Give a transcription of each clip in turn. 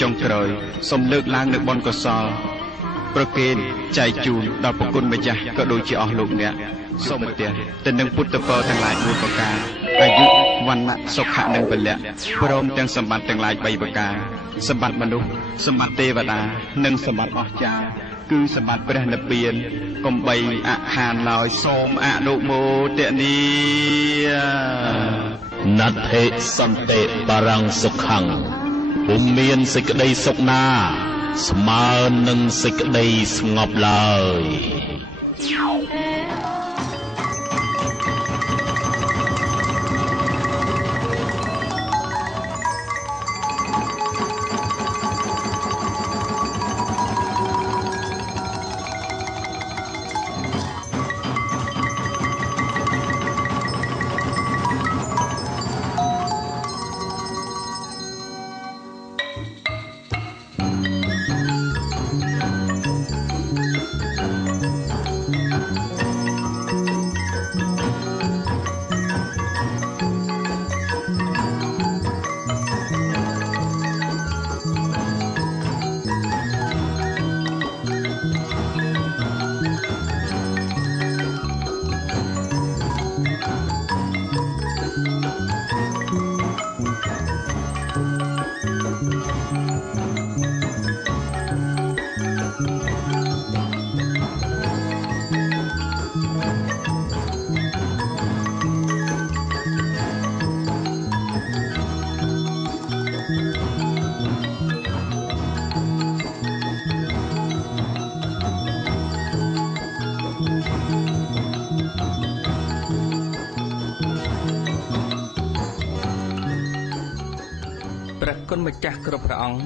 ចុងក្រោយសូមលើកឡើងនូវបុណ្យកុសលប្រគេនចែកជូនដល់ព្រះគុណម្ចាស់ក៏ដូចជាអស់លោកអ្នកសូមប្រទះទៅនឹងពុទ្ធពរទាំងឡាយ4ប្រការអាយុវណ្ណៈសុខៈនិងពលៈព្រមទាំងសម្បត្តិទាំងឡាយ3ប្រការសម្បត្តិមនុស្សសម្បត្តិទេវតានិងសម្បត្តិអស្ចារ្យគឺសម្បត្តិព្រះនិព្វានកុំបីអខានឡើយសូមអនុមោទនាណដ្ឋិសន្តិបរੰសុខੰពុំមានសេចក្តីសុខណាស្មើនឹងសេចក្តីស្ងប់ឡើយគុណម្ចាស់គ្រប់ព្រះអង្គ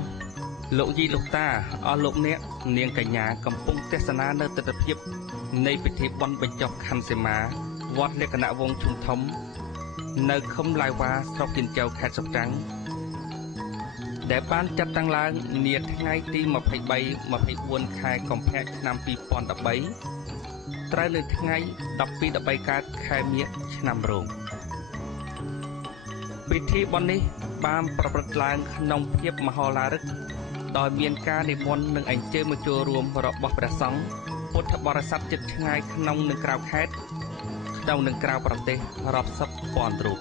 លោកយីលោកតាអស់លោកអ្នកនាងកញ្ញាកំពុងទេសនានៅទស្សនវិជ្ជានៃពិធីបុណ្យបញ្ចុះខណ្ឌសីមាវត្តលក្ខណៈវងឈុំធំនៅឃុំឡាយវ៉ាស្រុកគិនចៅខេត្តសព្វត្រដែលបានចាត់តាំងឡើងនាថ្ងៃទី23-24 ខែកុម្ភៈឆ្នាំ2013ត្រូវនៅថ្ងៃ12-13 កើតខែមិញឆ្នាំរោងពិធីបុណ្យនេះបានប្រព្រឹត្តឡើងក្នុងភាពមហោឡារិកដោយមានការនិមន្តនិងអញ្ជើញមកចូលរួមរបស់ព្រះសង្ឃពុទ្ធបរិស័ទជិតឆ្ងាយក្នុងនិងក្រៅខេត្តក្នុងនិងក្រៅប្រទេសរាប់សិបពាន់រូប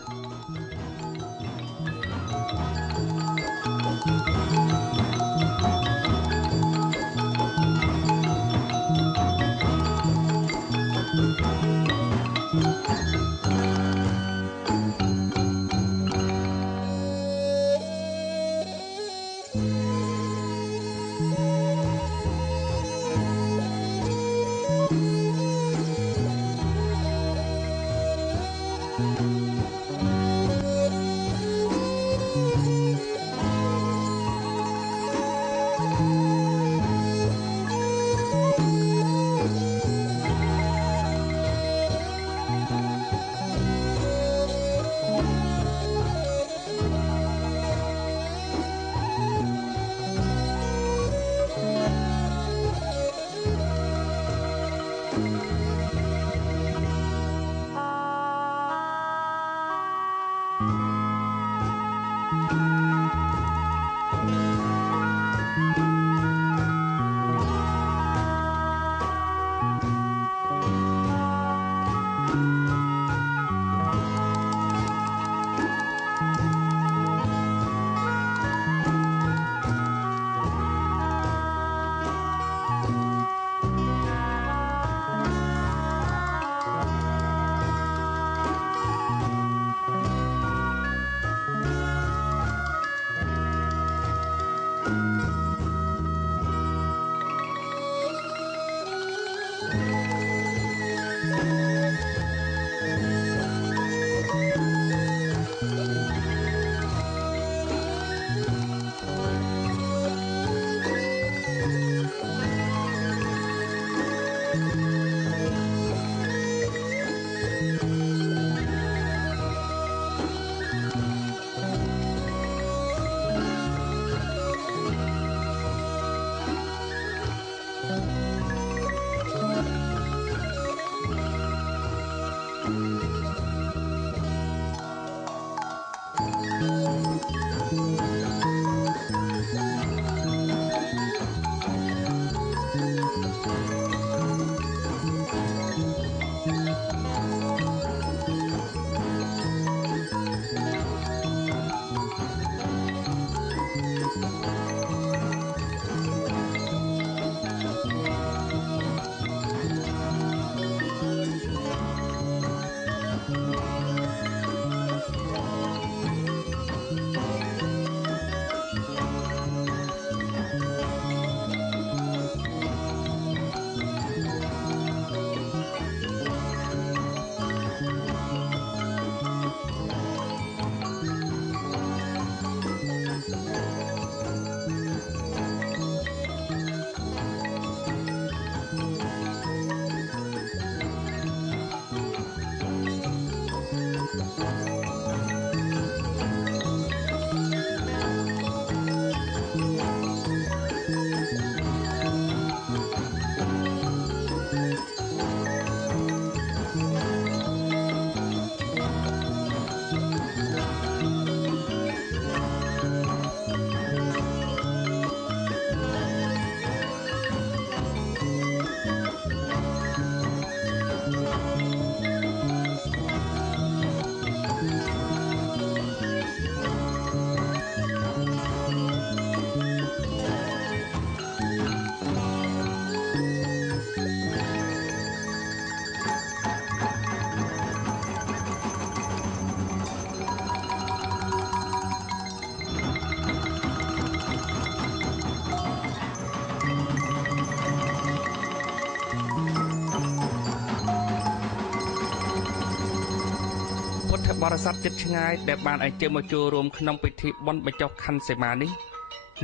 បរិស័ទចិត្តឆ្ងាយដែលបានអញ្ជើញមកចូលរួមក្នុងពិធីបុណ្យបញ្ចុះខន្ធសីមានេះ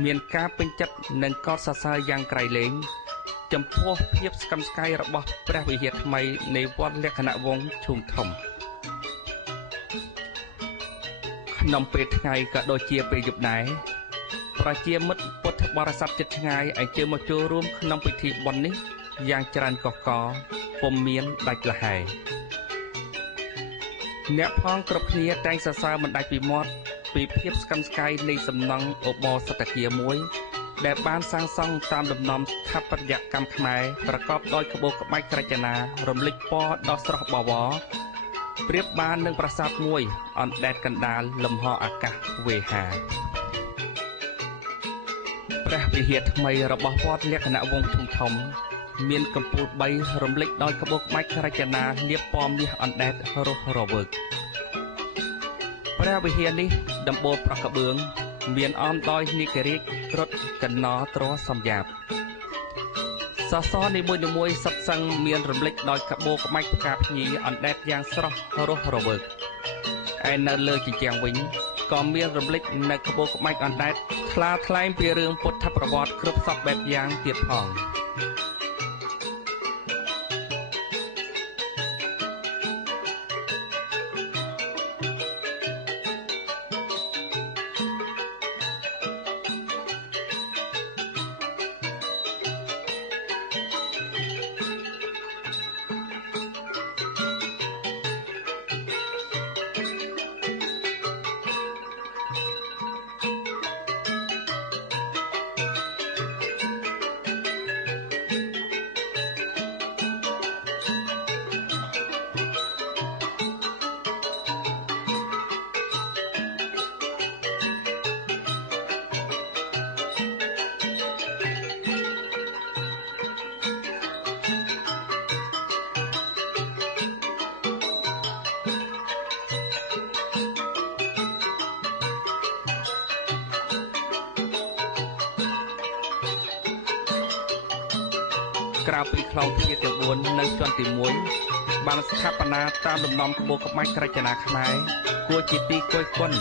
មានការពេញចិត្តនិងកោតសរសើរយ៉ាងក្រៃលែងចំពោះភាពស្កឹមស្កៃរបស់ព្រះវិហារថ្មីនៃវត្តលក្ខណៈវង្សឈូងធំក្នុងពេលថ្ងៃក៏ដូចជាពេលយប់ដែរប្រជាមិត្តពុទ្ធបរិស័ទចិត្តឆ្ងាយអញ្ជើញមកចូលរួមក្នុងពិធីបុណ្យនេះយ៉ាងច្រើនកកកពុំមានដាច់លហែអ្នកផងគ្រប់គ្នាតែងសរសើរមិនដាច់ពីមាត់ពីភាពស្កឹមស្កៃនៃសំណង់ឧបោសថគារមួយដែលបានសាងសង់តាមលំនាំស្ថាបត្យកម្មខ្មែរប្រកបដោយក្បូរក្បាច់រចនារំលេចពណ៌ដ៏ស្រស់បវរប្រៀបបាននឹងប្រាសាទមួយអណ្ដែតកណ្ដាលលំហអាកាសវេហាព្រះវិហារថ្មីរបស់វត្តលក្ខណៈវង្សធំមានកំពូល3រំលេចដោយក្បូរក្បាច់រចនាលាបពណ៌មាសអណ្ដែតរស់រវើកព្រះវិហារនេះដំបូលប្រកបឿងមានអមដោយនិករាជគ្រុឌកណត្រសំយ៉ាបសសរនីមួយៗសុទ្ធសឹងមានរំលេចដោយក្បូរក្បាច់ផ្កាភ្ញីអណ្ដែតយ៉ាងស្រស់រស់រវើកឯនៅលើជញ្ជាំងវិញក៏មានរំលេចនៅក្បូរក្បាច់អណ្ដែតថ្លាថ្លែងពីរឿងពុទ្ធប្រវត្តិគ្រប់សពបែបយ៉ាងទៀតផងក្រៅពីខ្លោងទ្វារទាំង4នៅជាន់ទី1បានស្ថាបនាតាមលំនាំក្បូរក្បាច់រចនាខ្មែរគួរជាទីគយគន់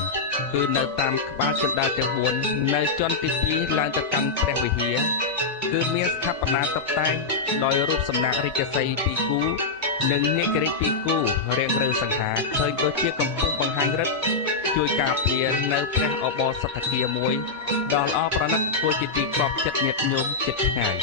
គឺនៅតាមក្បាលជណ្ដើរទាំង4នៅជាន់ទី2ឡើងទៅកាន់ព្រះវិហារគឺមានស្ថាបនាតុបតែងដោយរូបសំណាករាជសី2គូនិងនាគរាជ2គូរៀងរើសង្ហាឃើញដូចជាកំពុងបង្ហាញឫទ្ធិជួយការពារនៅព្រះឧបោសថគារមួយដ៏ល្អប្រណិតគួរជាទីគប់ចិត្តញាតិញោមចិត្តឆ្ងាយ